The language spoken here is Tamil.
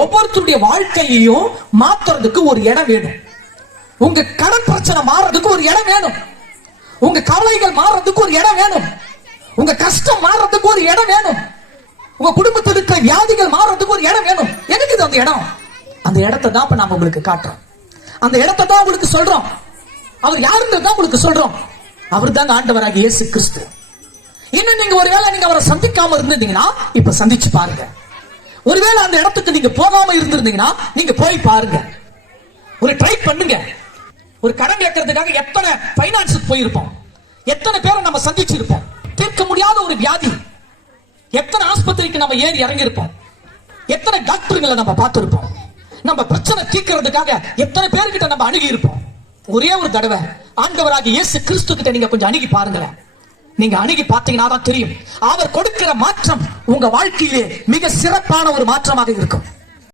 ஒவ்வொருத்தருடைய வாழ்க்கையையும் மாத்துறதுக்கு ஒரு இடம் வேணும். உங்க கடன் பிரச்சனை மாறதுக்கு ஒரு இடம் வேணும். உங்க கவலைகள் மாறதுக்கு ஒரு இடம் வேணும். உங்க கஷ்டம் மாறதுக்கு ஒரு இடம் வேணும். உங்க குடும்பத்தில் இருக்கிற வியாதிகள் மாறதுக்கு ஒரு இடம் வேணும். எனக்கு இது அந்த இடம். அந்த இடத்தை தான் இப்ப நாம உங்களுக்கு காட்டுறோம். அந்த இடத்தை தான் உங்களுக்கு சொல்றோம். அவர் யாருன்னு தான் உங்களுக்கு சொல்றோம். அவர் தான் ஆண்டவராகிய இயேசு கிறிஸ்து. இன்னும் நீங்க ஒருவேளை நீங்க அவரை சந்திக்காம இருந்திருந்தீங்கன்னா இப்ப சந்திச்சு பாருங்க. ஒருவேளை அந்த இடத்துக்கு நீங்க போகாம இருந்திருந்தீங்கன்னா நீங்க போய் பாருங்க. ஒரு ட்ரை பண்ணுங்க. ஒரு கடன் கேட்கறதுக்காக எத்தனை பைனான்ஸுக்கு போயிருப்போம், எத்தனை பேரை நம்ம சந்திச்சிருப்போம். தீர்க்க முடியாத ஒரு வியாதி, எத்தனை ஆஸ்பத்திரிக்கு நம்ம ஏறி இறங்கி இருப்போம், எத்தனை டாக்டர்களை நம்ம பார்த்திருப்போம். நம்ம பிரச்சனை தீர்க்கிறதுக்காக எத்தனை பேர்கிட்ட நம்ம அணுகி இருப்போம். ஒரே ஒரு தடவை ஆண்டவராகிய இயேசு கிறிஸ்து கிட்ட நீங்க கொஞ்சம் அணுகி பாருங்களேன். நீங்க அணுகி பார்த்தீங்கன்னா தான் தெரியும் அவர் கொடுக்கிற மாற்றம் உங்க வாழ்க்கையிலே மிக சிறப்பான ஒரு மாற்றமாக இருக்கும்.